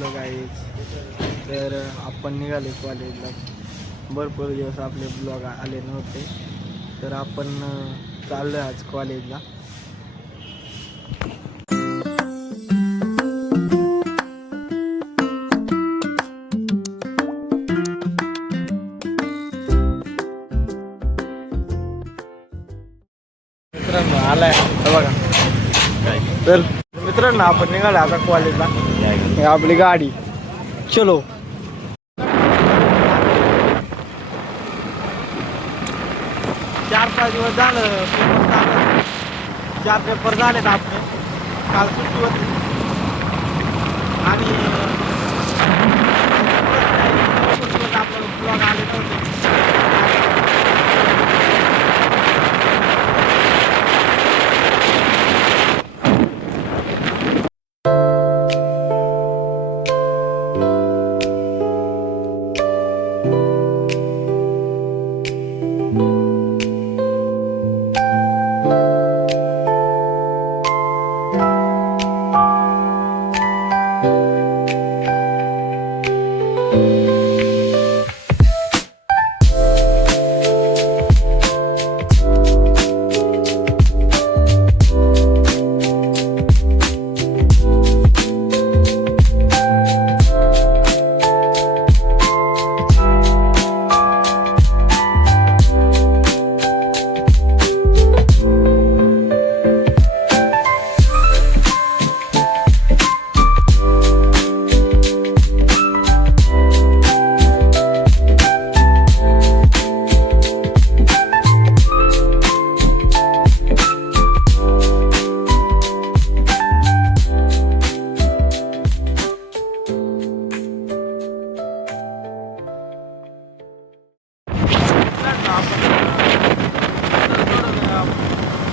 Hello guys, तर आपण निघाले कॉलेजला. भरपूर दिवस आपले ब्लॉग आले नव्हते, तर आपण चाललो आज कॉलेजला. मित्रांनो आलाय बघा. तर मित्रांनो आपण निघालो आता कॉलेजला. हे आपली गाडी, चलो. 4-5 दिवस झालं पेपर झालं. 4 पेपर झालेत आपले. काल सुट्टी होती आणि आपलं ब्लॉग आले नव्हते.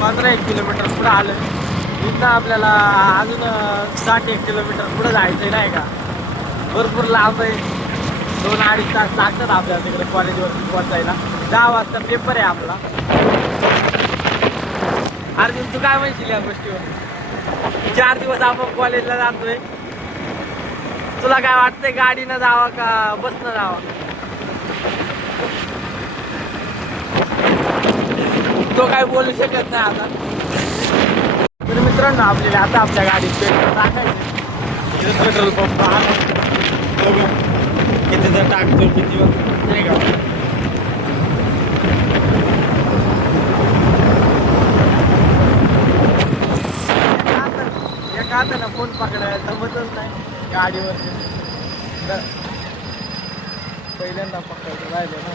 पंधरा 1 किलोमीटर पुढे आलं. इथं आपल्याला अजून 60-1 किलोमीटर पुढे जायचं नाही का. भरपूर लांब आहे. 2-2.5 तास लागतात आपल्याला तिकडे कॉलेजवरती पोहोचायला. 10 वाजता पेपर आहे आपला. अर्जुन तू काय म्हणशील या गोष्टीवर? 4 दिवस आपण कॉलेजला जातोय. तुला काय वाटतंय, गाडीनं जावं का बसनं जावं? तो काय बोलू शकत नाही आता. तर मित्रांनो आपल्याला आता आपल्या गाडीत पेट्रोल टाकायचं. पेट्रोल पंप आला किती जर टाकतो किती नाही का. एका हाताने फोन पकडायला जमतच नाही गाडीवर. पहिल्यांदा पकडायचं राहिलं ना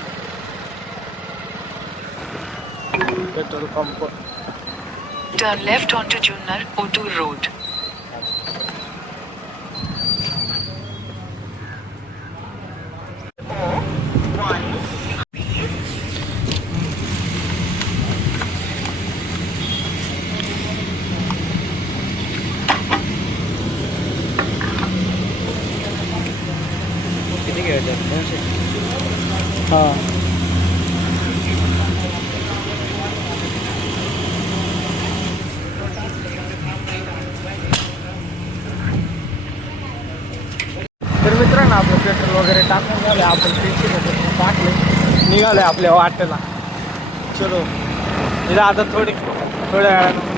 petrol pump. Turn left onto Junnar Otur Road. किती घ्यायचं? 200. हां. तर मित्रांनो आपलं पेट्रोल वगैरे टाकून झालं. आपण 300 रुपये टाकले, निघाले आपल्या वाटेला. चलो इथं आता थोड्या वेळानं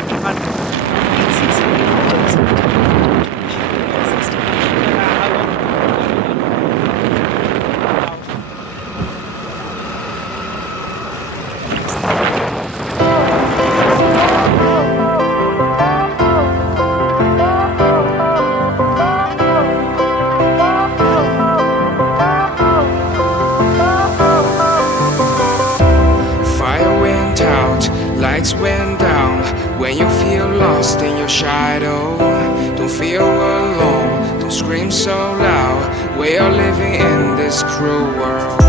lights went down when you feel lost in your shadow. Don't feel alone, don't scream so loud. We are living in this cruel world.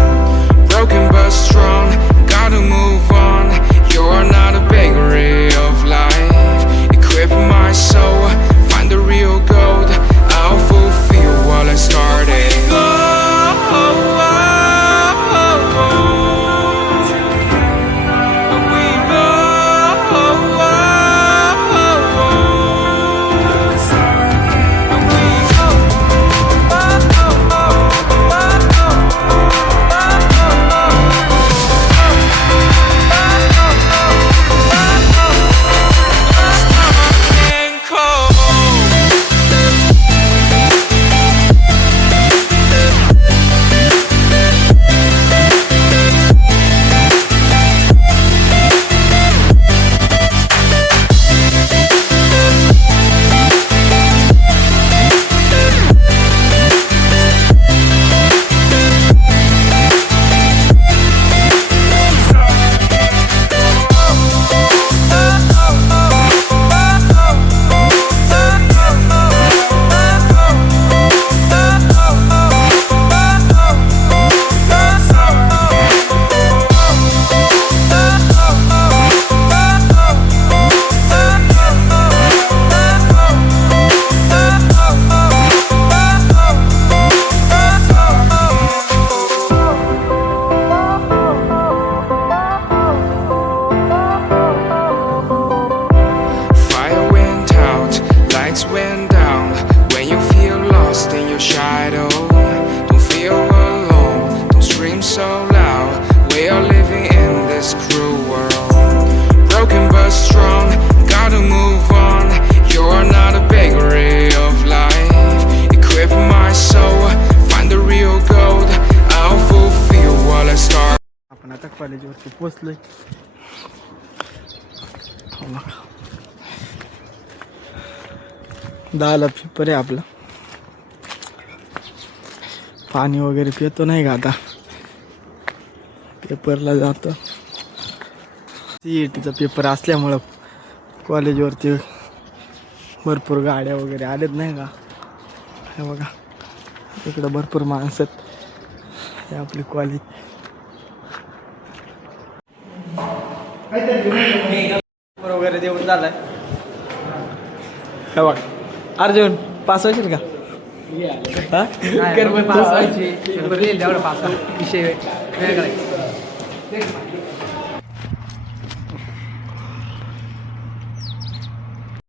Broken but strong, gotta move on. You are not a bakery of life. Equip my soul, find the real gold. I'll fulfill what I started. कॉलेजवरती पोचलोय. दहाला paper आहे आपला. पाणी वगैरे पितो नाही का आता, पेपरला जातो. CETचा पेपर असल्यामुळं कॉलेजवरती भरपूर गाड्या वगैरे आलेत नाही का. हे बघा इकडं भरपूर माणसं आहेत. हे आपले कॉलेज वगैरे देऊन झालाय. हे बघ अर्जुन पास होशील का?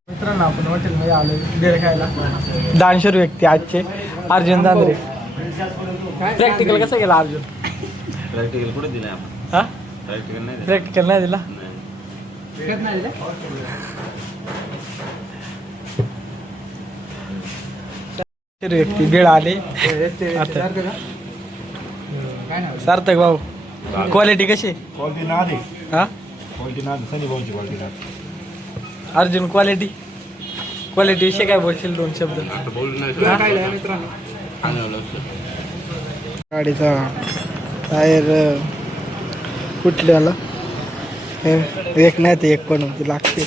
मित्रांनो आपण हॉटेलमध्ये आलो भेळ खायला. दानशूर व्यक्ती आजचे अर्जुन दांद्रे. प्रॅक्टिकल कसं केला अर्जुन? प्रॅक्टिकल कुठे दिलाय आपण? हा प्रॅक्टिकल नाही दिला. प्रॅक्टिकल नाही दिला. व्यक्ती भेळ आले. सार्थक भाऊ क्वालिटी कशी? क्वालिटी नाद आहे. हा क्वालिटी नाद सनी भाऊची क्वालिटी नाद. अर्जुन क्वालिटी विषय काय बोलशील? 2 शब्द. गाडीचा टायर कुठल्याला एक नाही ते एक पण लागते.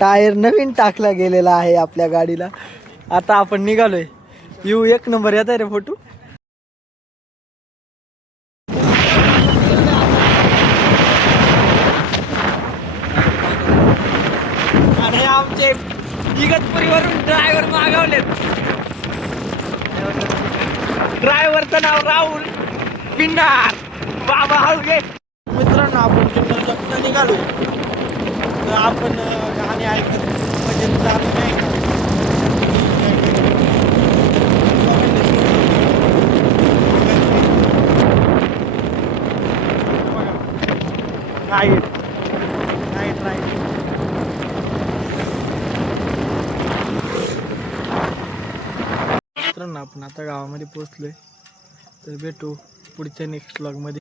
टायर नवीन टाकला गेलेला आहे आपल्या गाडीला. आता आपण निघालोय. यू 1 नंबर येत आहे रे फोटो. आणि आमचे इगतपुरीवरून ड्रायव्हर मागवलेत. ड्रायव्हरचं नाव राहुल पिन्नार. बाबा हळगे. मित्रांनो आपण जुन्नरच्या पुढे निघालोय. तर आपण गाणी ऐकत म्हणजे चालू नाही का. राईट मित्रांनो आपण आता गावामध्ये पोहोचलोय. तर भेटू पुढच्या नेक्स्ट व्लॉगमध्ये.